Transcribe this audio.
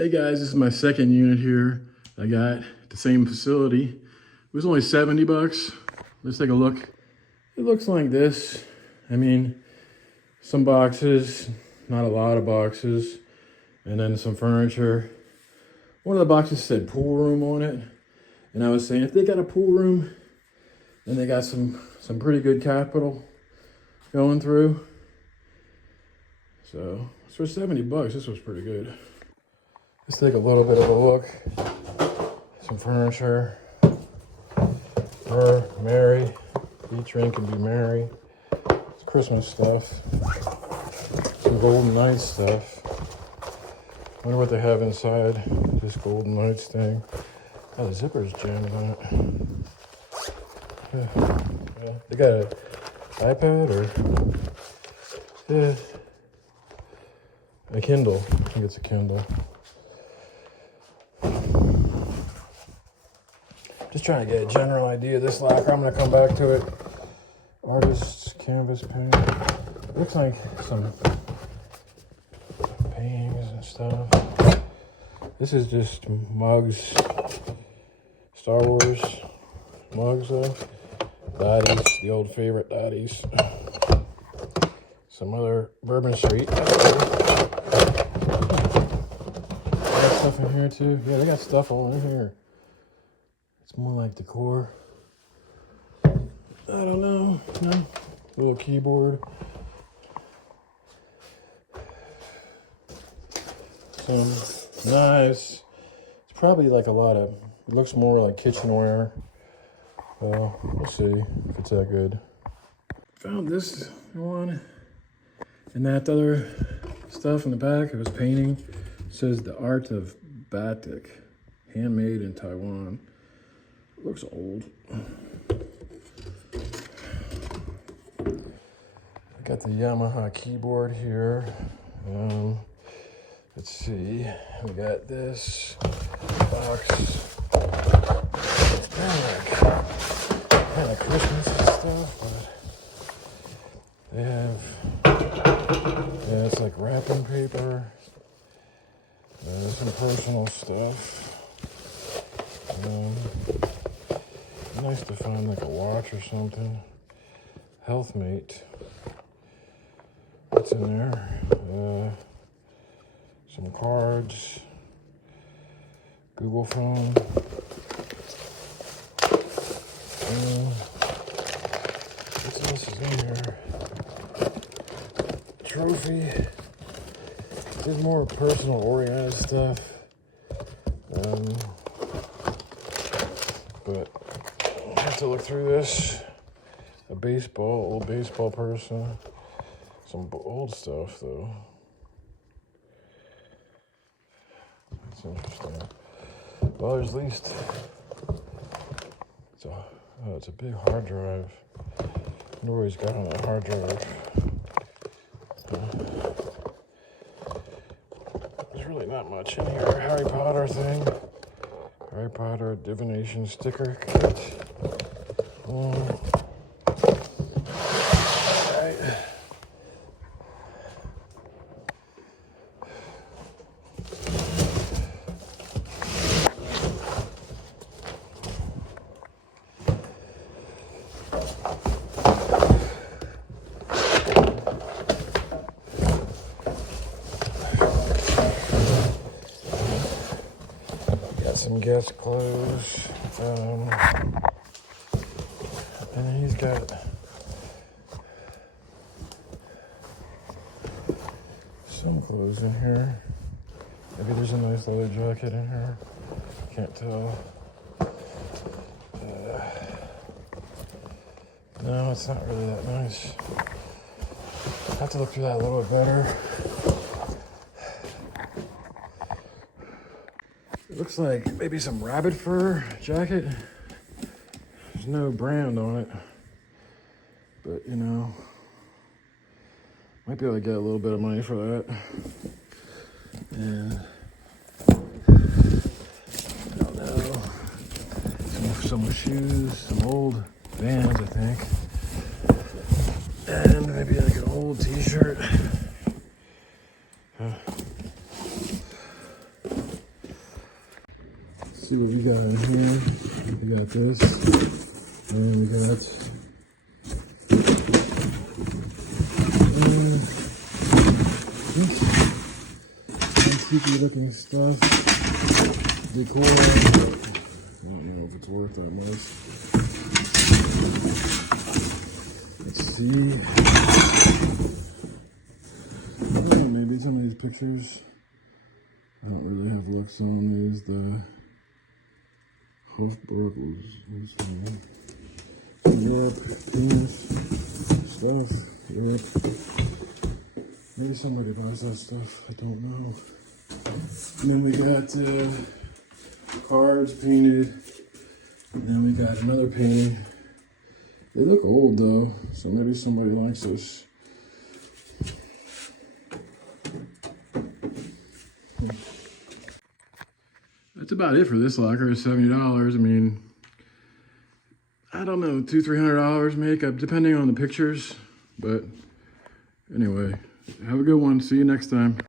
Hey guys, this is my second unit here. I got the same facility. It was only 70 bucks. Let's take a look. It looks like this. I mean, some boxes, not a lot of boxes, and then some furniture. One of the boxes said pool room on it. And I was saying, if they got a pool room, then they got some pretty good capital going through. So for 70 bucks, this was pretty good. Let's take a little bit of a look. Some furniture. Her, Mary. Each ring can be Mary. It's Christmas stuff. Some Golden Knights stuff. Wonder what they have inside this Golden Knights thing. Oh, the zipper's jammed on it. Yeah. They got an iPad or a Kindle. I think it's a Kindle. Just trying to get a general idea of this locker. I'm gonna come back to it. Artist's canvas paint. Looks like some paintings and stuff. This is just mugs. Star Wars mugs though. Dottie's, the old favorite Dottie's. Some other Bourbon Street. They got stuff in here too. Yeah, they got stuff all in here. It's more like decor. I don't know. No. Little keyboard. Some knives. It's probably like a lot of, it looks more like kitchenware. Well, we'll see if it's that good. Found this one. And that other stuff in the back, it was painting. It says the art of batik, handmade in Taiwan. Looks old. I got the Yamaha keyboard here. Let's see. We got this box. It's kind of Christmas and stuff, but they have, yeah, it's like wrapping paper. Some personal stuff. Nice to find like a watch or something. Healthmate. What's in there? Some cards. Google phone. What else is in here? Trophy. There's more personal oriented stuff. But I have to look through this. A baseball, old baseball person. Some old stuff though. That's interesting. Well, there's at least, it's a big hard drive. I wonder what he's got on that hard drive. There's really not much in here. Harry Potter thing. Harry Potter divination sticker kit. Some guest clothes, and he's got some clothes in here. Maybe there's a nice leather jacket in here. Can't tell. No, it's not really that nice. I have to look through that a little bit better. Looks like maybe some rabbit fur jacket. There's no brand on it, but you know, might be able to get a little bit of money for that. And I don't know, some shoes, some old Vans, I think, and maybe like an old t-shirt. see what we got in here. We got this, and we got antique looking stuff, decor. I don't know if it's worth that much. Let's see. Oh, maybe some of these pictures. I don't really have looks on these. The Hofburgers, Europe, penis stuff, Europe. Maybe somebody buys that stuff. I don't know. And then we got cards painted. And then we got another painting. They look old though, so maybe somebody likes this. That's about it for this locker. It's $70. I mean, I don't know, $200-300 makeup, depending on the pictures. But anyway, have a good one. See you next time.